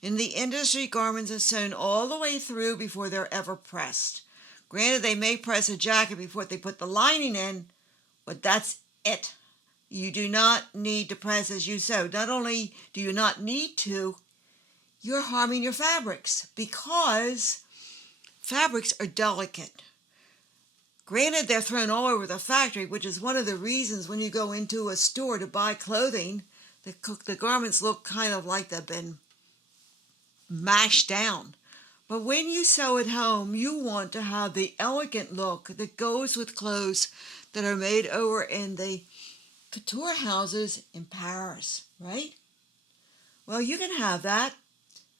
In the industry, garments are sewn all the way through before they're ever pressed. Granted, they may press a jacket before they put the lining in, but that's it. You do not need to press as you sew. Not only do you not need to, you're harming your fabrics because fabrics are delicate. Granted, they're thrown all over the factory, which is one of the reasons when you go into a store to buy clothing, the garments look kind of like they've been mashed down. But when you sew at home, you want to have the elegant look that goes with clothes that are made over in the couture houses in Paris, right? Well, you can have that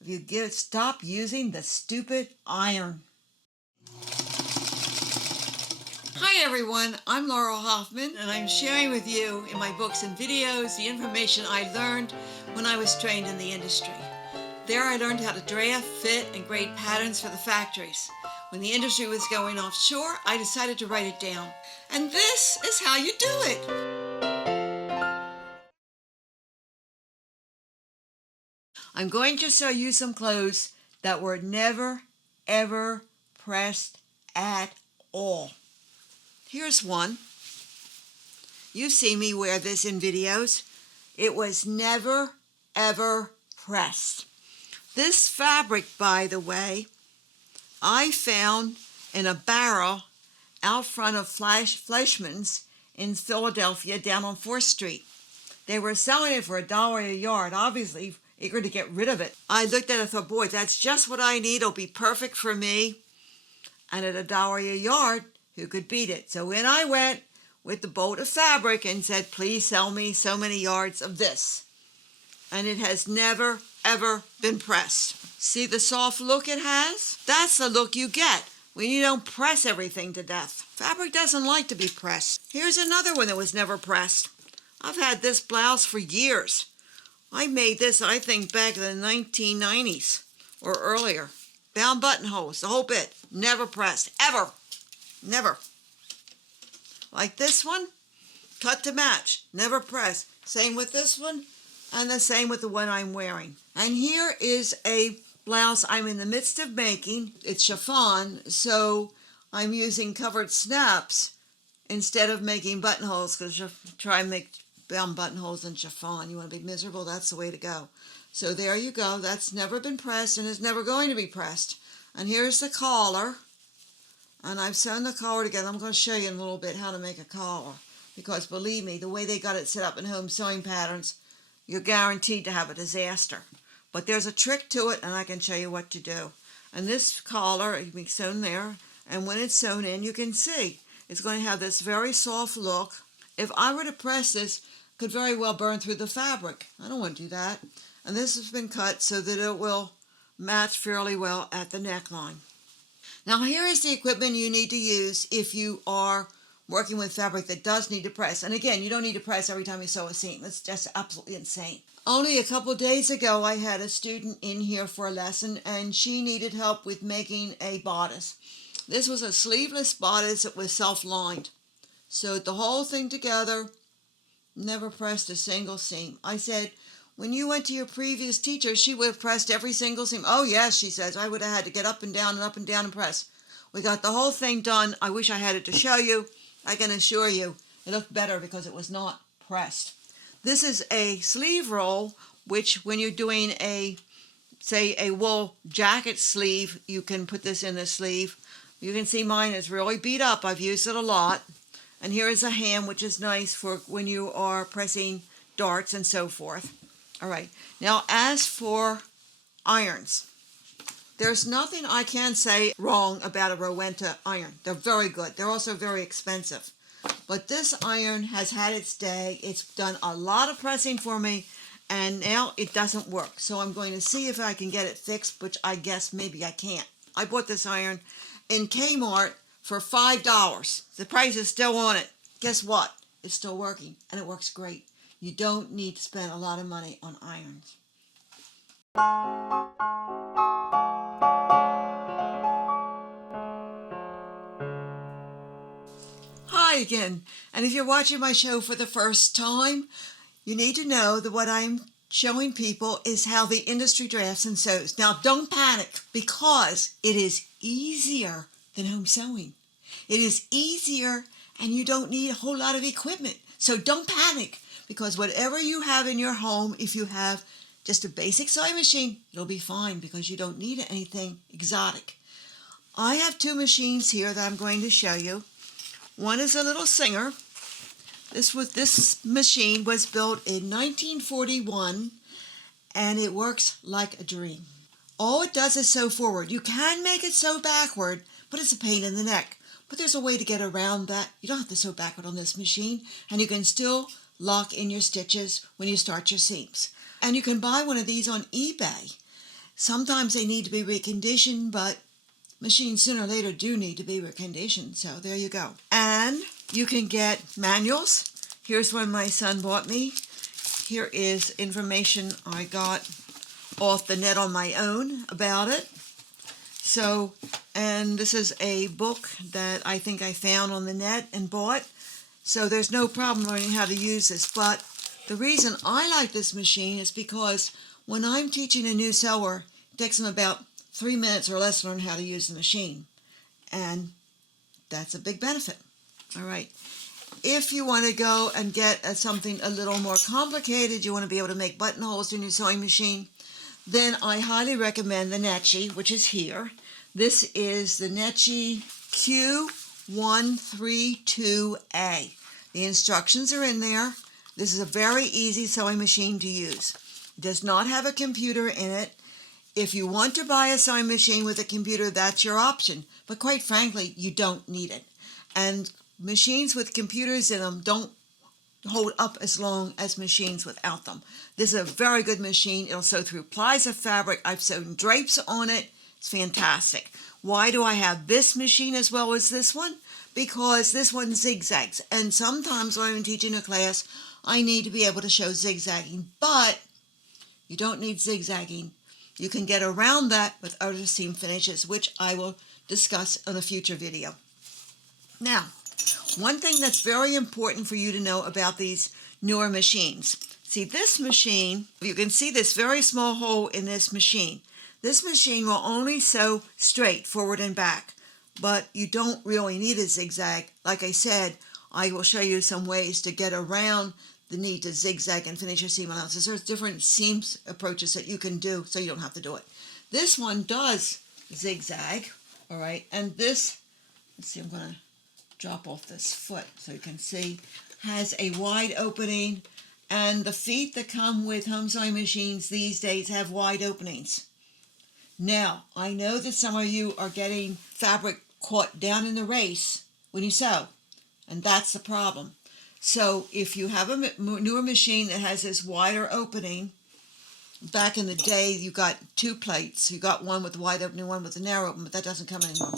if you stop using the stupid iron. Hi everyone, I'm Laurel Hoffman, and I'm sharing with you in my books and videos the information I learned when I was trained in the industry. There I learned how to draft, fit, and grade patterns for the factories. When the industry was going offshore, I decided to write it down. And this is how you do it. I'm going to show you some clothes that were never, ever pressed at all. Here's one. You see me wear this in videos. It was never, ever pressed. This fabric, by the way, I found in a barrel out front of Fleischmann's in Philadelphia down on 4th Street. They were selling it for $1 a yard, obviously eager to get rid of it. I looked at it and thought, boy, that's just what I need. It'll be perfect for me. And at $1 a yard, who could beat it? So in I went with the bolt of fabric and said, please sell me so many yards of this. And it has never, ever been pressed. See the soft look it has? That's the look you get when you don't press everything to death. Fabric doesn't like to be pressed. Here's another one that was never pressed. I've had this blouse for years. I made this, I think, back in the 1990s or earlier. Bound buttonholes, the whole bit. Never pressed, ever. Never. Like this one, cut to match, never pressed. Same with this one, and the same with the one I'm wearing. And here is a blouse I'm in the midst of making. It's chiffon, so I'm using covered snaps instead of making buttonholes, because you try and make bound buttonholes in chiffon. You want to be miserable? That's the way to go. So there you go. That's never been pressed and is never going to be pressed. And here's the collar. And I've sewn the collar together. I'm going to show you in a little bit how to make a collar. Because believe me, the way they got it set up in home sewing patterns, you're guaranteed to have a disaster. But there's a trick to it, and I can show you what to do. And this collar, it can be sewn there. And when it's sewn in, you can see it's going to have this very soft look. If I were to press this, it could very well burn through the fabric. I don't want to do that. And this has been cut so that it will match fairly well at the neckline. Now here is the equipment you need to use if you are working with fabric that does need to press. And again, you don't need to press every time you sew a seam. It's just absolutely insane. Only a couple days ago, I had a student in here for a lesson, and she needed help with making a bodice. This was a sleeveless bodice that was self-lined. Sewed the whole thing together, never pressed a single seam. I said, when you went to your previous teacher, she would have pressed every single seam. Oh, yes, she says. I would have had to get up and down and up and down and press. We got the whole thing done. I wish I had it to show you. I can assure you it looked better because it was not pressed. This is a sleeve roll, which when you're doing say a wool jacket sleeve, you can put this in the sleeve. You can see mine is really beat up. I've used it a lot. And here is a ham, which is nice for when you are pressing darts and so forth. All right, now as for irons, there's nothing I can say wrong about a Rowenta iron. They're very good. They're also very expensive. But this iron has had its day. It's done a lot of pressing for me, and now it doesn't work. So I'm going to see if I can get it fixed, which I guess maybe I can't. I bought this iron in Kmart for $5. The price is still on it. Guess what? It's still working, and it works great. You don't need to spend a lot of money on irons. Hi again, and if you're watching my show for the first time, you need to know that what I'm showing people is how the industry drafts and sews. Now, don't panic, because it is easier than home sewing. It is easier, and you don't need a whole lot of equipment. So don't panic, because whatever you have in your home, if you have just a basic sewing machine, it'll be fine, because you don't need anything exotic. I have two machines here that I'm going to show you. One is a little Singer. This machine was built in 1941, and it works like a dream. All it does is sew forward. You can make it sew backward, but it's a pain in the neck. But there's a way to get around that. You don't have to sew backward on this machine, and you can still lock in your stitches when you start your seams. And you can buy one of these on eBay. Sometimes they need to be reconditioned, but machines sooner or later do need to be reconditioned, so there you go. And you can get manuals. Here's one my son bought me. Here is information I got off the net on my own about it. So, and this is a book that I think I found on the net and bought. So there's no problem learning how to use this. But the reason I like this machine is because when I'm teaching a new sewer, it takes them about 3 minutes or less to learn how to use the machine. And that's a big benefit. All right. If you want to go and get something a little more complicated, you want to be able to make buttonholes in your sewing machine, then I highly recommend the Netchi, which is here. This is the Netchi Q132A. The instructions are in there. This is a very easy sewing machine to use. It does not have a computer in it. If you want to buy a sewing machine with a computer, that's your option. But quite frankly, you don't need it. And machines with computers in them don't hold up as long as machines without them. This is a very good machine. It'll sew through plies of fabric. I've sewn drapes on it. It's fantastic. Why do I have this machine as well as this one? Because this one zigzags. And sometimes when I'm teaching a class, I need to be able to show zigzagging. But you don't need zigzagging. You can get around that with other seam finishes, which I will discuss in a future video. Now, one thing that's very important for you to know about these newer machines. See, this machine, you can see this very small hole in this machine. This machine will only sew straight, forward and back, but you don't really need a zigzag. Like I said, I will show you some ways to get around the need to zigzag and finish your seam allowances. There's different seam approaches that you can do, so you don't have to do it. This one does zigzag, all right, and this, let's see, I'm going to drop off this foot so you can see, has a wide opening, and the feet that come with home sewing machines these days have wide openings. Now, I know that some of you are getting fabric caught down in the race when you sew, and that's the problem. So if you have a newer machine that has this wider opening, back in the day you got two plates. You got one with a wide opening, one with a narrow opening, but that doesn't come anymore.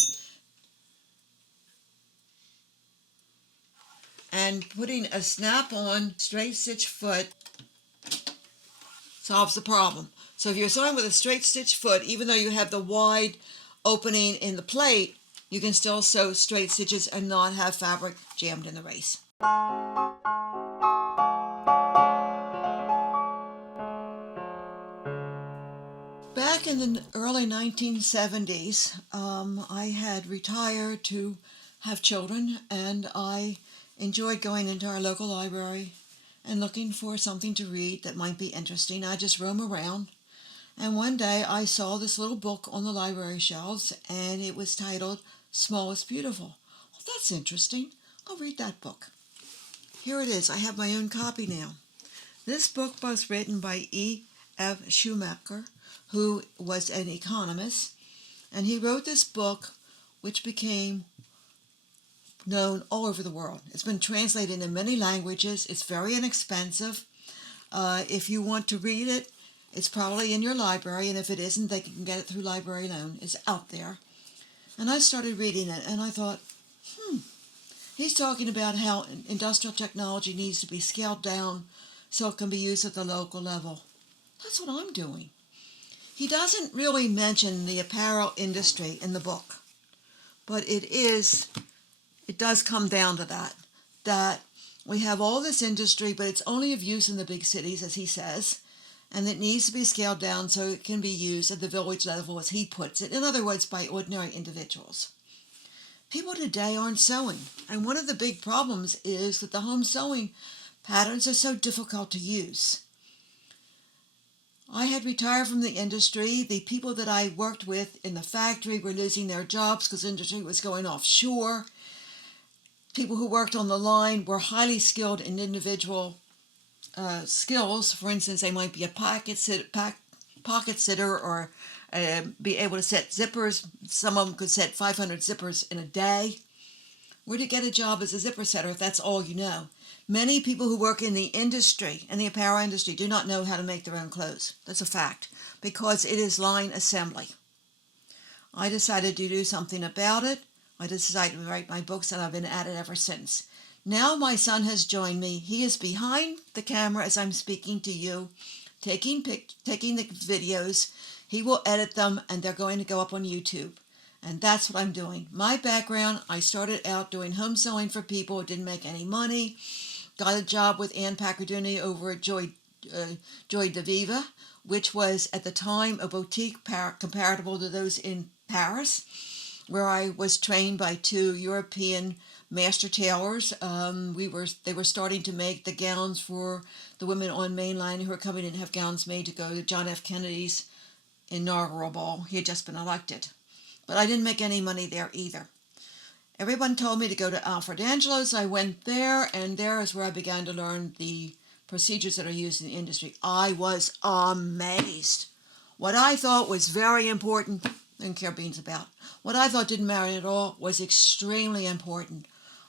And putting a snap-on straight stitch foot solves the problem. So if you're sewing with a straight stitch foot, even though you have the wide opening in the plate, you can still sew straight stitches and not have fabric jammed in the race. Back in the early 1970s, I had retired to have children, and I enjoyed going into our local library and looking for something to read that might be interesting. I just roam around, and one day I saw this little book on the library shelves, and it was titled Small is Beautiful. Well, that's interesting. I'll read that book. Here it is. I have my own copy now. This book was written by E.F. Schumacher, who was an economist, and he wrote this book which became known all over the world. It's been translated into many languages. It's very inexpensive. If you want to read it, it's probably in your library, and if it isn't, they can get it through Library Loan. It's out there. And I started reading it, and I thought, he's talking about how industrial technology needs to be scaled down so it can be used at the local level. That's what I'm doing. He doesn't really mention the apparel industry in the book, but it does come down to that we have all this industry, but it's only of use in the big cities, as he says, and it needs to be scaled down so it can be used at the village level, as he puts it. In other words, by ordinary individuals. People today aren't sewing, and one of the big problems is that the home sewing patterns are so difficult to use. I had retired from the industry. The people that I worked with in the factory were losing their jobs because the industry was going offshore. People who worked on the line were highly skilled in individual skills. For instance, they might be a pocket sitter or be able to set zippers. Some of them could set 500 zippers in a day. Where to get a job as a zipper setter if that's all you know? Many people who work in the industry, in the apparel industry, do not know how to make their own clothes. That's a fact, because it is line assembly. I decided to do something about it. I decided to write my books, and I've been at it ever since. Now my son has joined me. He is behind the camera as I'm speaking to you, taking the videos. He will edit them, and they're going to go up on YouTube. And that's what I'm doing. My background, I started out doing home sewing for people who didn't make any money. Got a job with Ann Packarduni over at Joy de Viva, which was at the time a boutique comparable to those in Paris, where I was trained by two European master tailors. They were starting to make the gowns for the women on Main Line who were coming in to have gowns made to go to John F. Kennedy's inaugural ball. He had just been elected. But I didn't make any money there either. Everyone told me to go to Alfred Angelo's. I went there, and there is where I began to learn the procedures that are used in the industry. I was amazed. What I thought was very important, didn't care beans about. What I thought didn't matter at all was extremely important.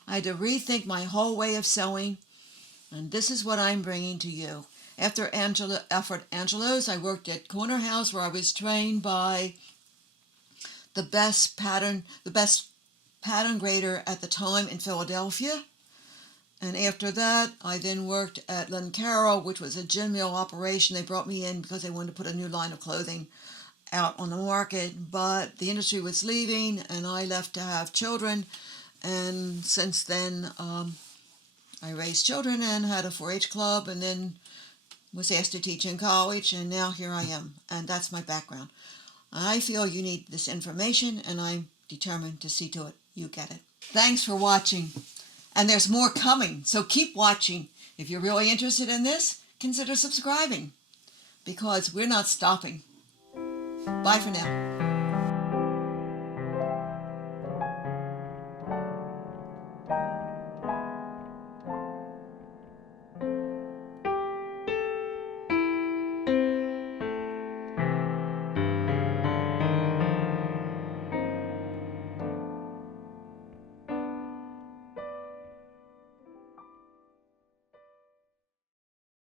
I had to rethink my whole way of sewing, and this is what I'm bringing to you. After Alfred Angelo's, I worked at Corner House, where I was trained by the best pattern grader at the time in Philadelphia. And after that, I then worked at Len Carroll, which was a gin mill operation. They brought me in because they wanted to put a new line of clothing out on the market, but the industry was leaving, and I left to have children. And since then, I raised children and had a 4-H club, and then was asked to teach in college, and now here I am, and that's my background. I feel you need this information, and I'm determined to see to it you get it. Thanks for watching. And there's more coming, so keep watching. If you're really interested in this, consider subscribing, because we're not stopping. Bye for now.